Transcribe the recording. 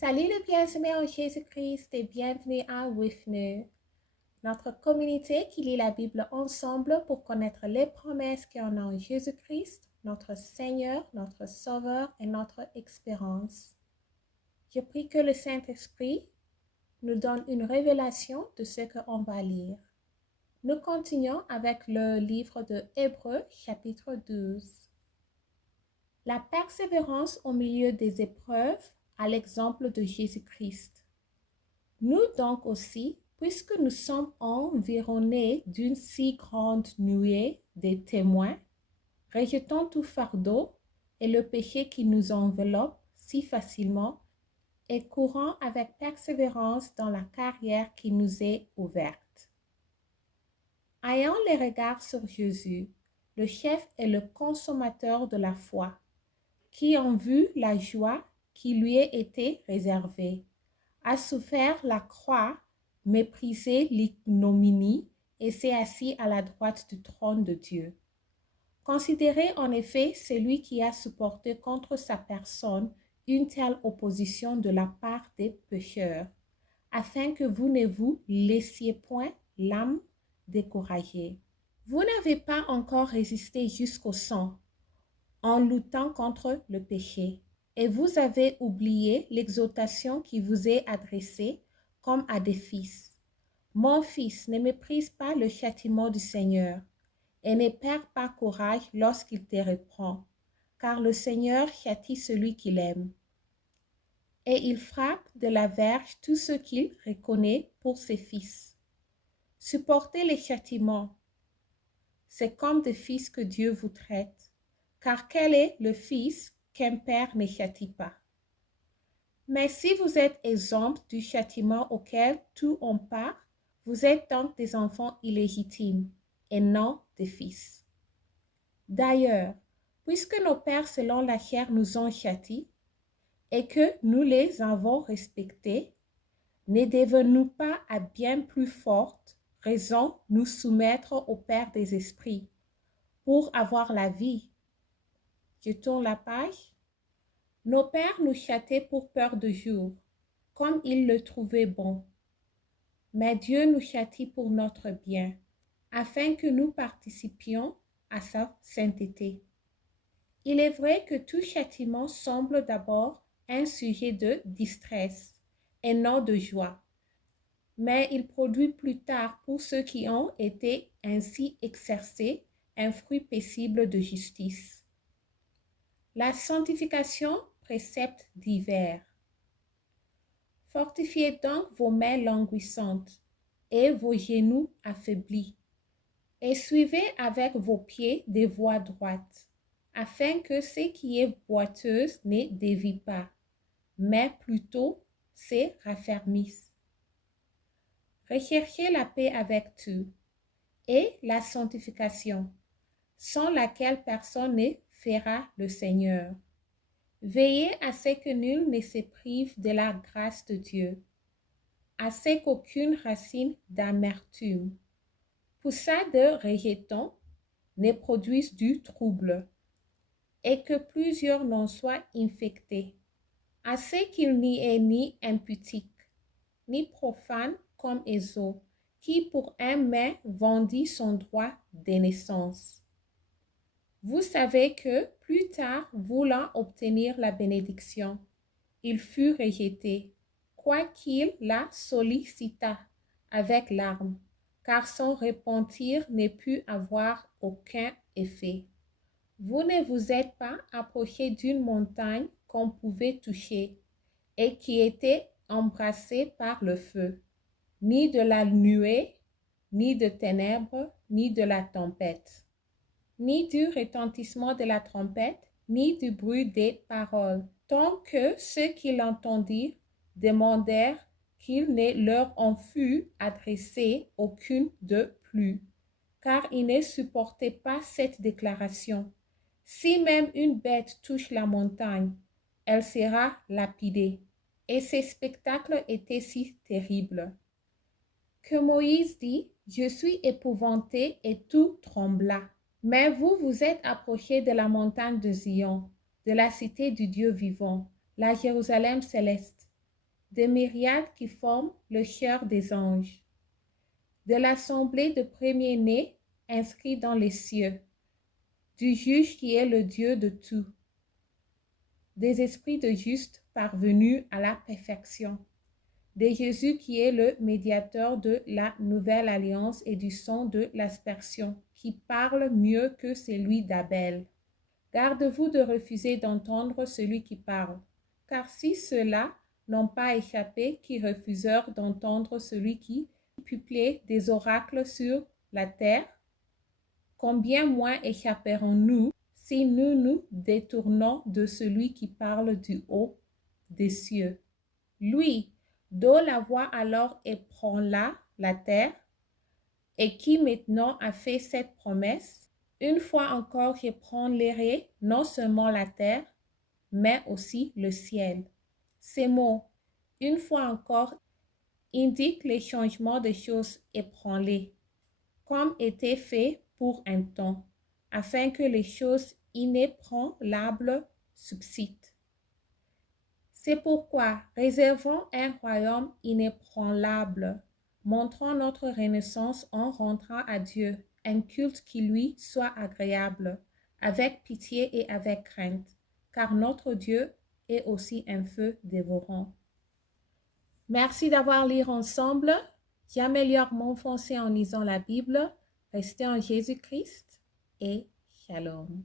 Salut les bien-aimés en Jésus-Christ et bienvenue à WIFNU, notre communauté qui lit la Bible ensemble pour connaître les promesses qu'il y en a en Jésus-Christ, notre Seigneur, notre Sauveur et notre espérance. Je prie que le Saint-Esprit nous donne une révélation de ce qu'on va lire. Nous continuons avec le livre de Hébreux, chapitre 12. La persévérance au milieu des épreuves à l'exemple de Jésus-Christ. Nous donc aussi, puisque nous sommes environnés d'une si grande nuée de témoins, rejetons tout fardeau et le péché qui nous enveloppe si facilement et courons avec persévérance dans la carrière qui nous est ouverte. Ayant les regards sur Jésus, le chef et le consommateur de la foi, qui ont vu la joie qui lui a été réservée, a souffert la croix, méprisé l'ignominie et s'est assis à la droite du trône de Dieu. Considérez en effet celui qui a supporté contre sa personne une telle opposition de la part des pécheurs, afin que vous ne vous laissiez point l'âme découragée. Vous n'avez pas encore résisté jusqu'au sang en luttant contre le péché. Et vous avez oublié l'exhortation qui vous est adressée comme à des fils. Mon fils, ne méprise pas le châtiment du Seigneur et ne perds pas courage lorsqu'il te reprend, car le Seigneur châtie celui qu'il aime. Et il frappe de la verge tous ceux qu'il reconnaît pour ses fils. Supportez les châtiments. C'est comme des fils que Dieu vous traite. Car quel est le fils qu'un père ne châtie pas? Mais si vous êtes exempts du châtiment auquel tout on part, vous êtes donc des enfants illégitimes et non des fils. D'ailleurs, puisque nos pères selon la chair nous ont châtis et que nous les avons respectés, ne devons-nous pas à bien plus forte raison nous soumettre au Père des esprits pour avoir la vie? Je tourne la page. Nos pères nous châtaient pour peur de jour, comme ils le trouvaient bon. Mais Dieu nous châtie pour notre bien, afin que nous participions à sa sainteté. Il est vrai que tout châtiment semble d'abord un sujet de distress et non de joie, mais il produit plus tard pour ceux qui ont été ainsi exercés un fruit paisible de justice. La sanctification, précepte divers. Fortifiez donc vos mains languissantes et vos genoux affaiblis, et suivez avec vos pieds des voies droites, afin que ce qui est boiteuse ne dévie pas, mais plutôt se raffermisse. Recherchez la paix avec tout, et la sanctification, sans laquelle personne ne verra le Seigneur. Veillez à ce que nul ne se prive de la grâce de Dieu, à ce qu'aucune racine d'amertume, poussée de rejetons, ne produise du trouble, et que plusieurs n'en soient infectés, à ce qu'il n'y ait ni impudique, ni profane comme Ésau, qui pour un mets vendit son droit de naissance. Vous savez que, plus tard, voulant obtenir la bénédiction, il fut rejeté, quoiqu'il la sollicita avec larmes, car son repentir ne put avoir aucun effet. Vous ne vous êtes pas approché d'une montagne qu'on pouvait toucher et qui était embrassée par le feu, ni de la nuée, ni de ténèbres, ni de la tempête, ni du retentissement de la trompette, ni du bruit des paroles, tant que ceux qui l'entendirent demandèrent qu'il ne leur en fût adressé aucune de plus, car ils ne supportaient pas cette déclaration. Si même une bête touche la montagne, elle sera lapidée. Et ces spectacles étaient si terribles que Moïse dit, je suis épouvanté et tout trembla. Mais vous vous êtes approchés de la montagne de Zion, de la cité du Dieu vivant, la Jérusalem céleste, des myriades qui forment le chœur des anges, de l'assemblée de premiers-nés inscrits dans les cieux, du juge qui est le Dieu de tout, des esprits de justes parvenus à la perfection, de Jésus qui est le médiateur de la nouvelle alliance et du sang de l'aspersion, qui parle mieux que celui d'Abel. Gardez-vous de refuser d'entendre celui qui parle, car si ceux-là n'ont pas échappé, qui refusèrent d'entendre celui qui publiait des oracles sur la terre, combien moins échapperons-nous si nous nous détournons de celui qui parle du haut des cieux? Lui, dont la voix alors ébranla la terre, et qui maintenant a fait cette promesse, une fois encore j'ébranlerai non seulement la terre, mais aussi le ciel. Ces mots, une fois encore, indiquent les changements de choses ébranlées, comme était fait pour un temps, afin que les choses inébranlables subsistent. C'est pourquoi réservons un royaume inébranlable, montrant notre renaissance en rentrant à Dieu, un culte qui lui soit agréable, avec pitié et avec crainte, car notre Dieu est aussi un feu dévorant. Merci d'avoir lu ensemble. J'améliore mon français en lisant la Bible. Restez en Jésus-Christ et shalom.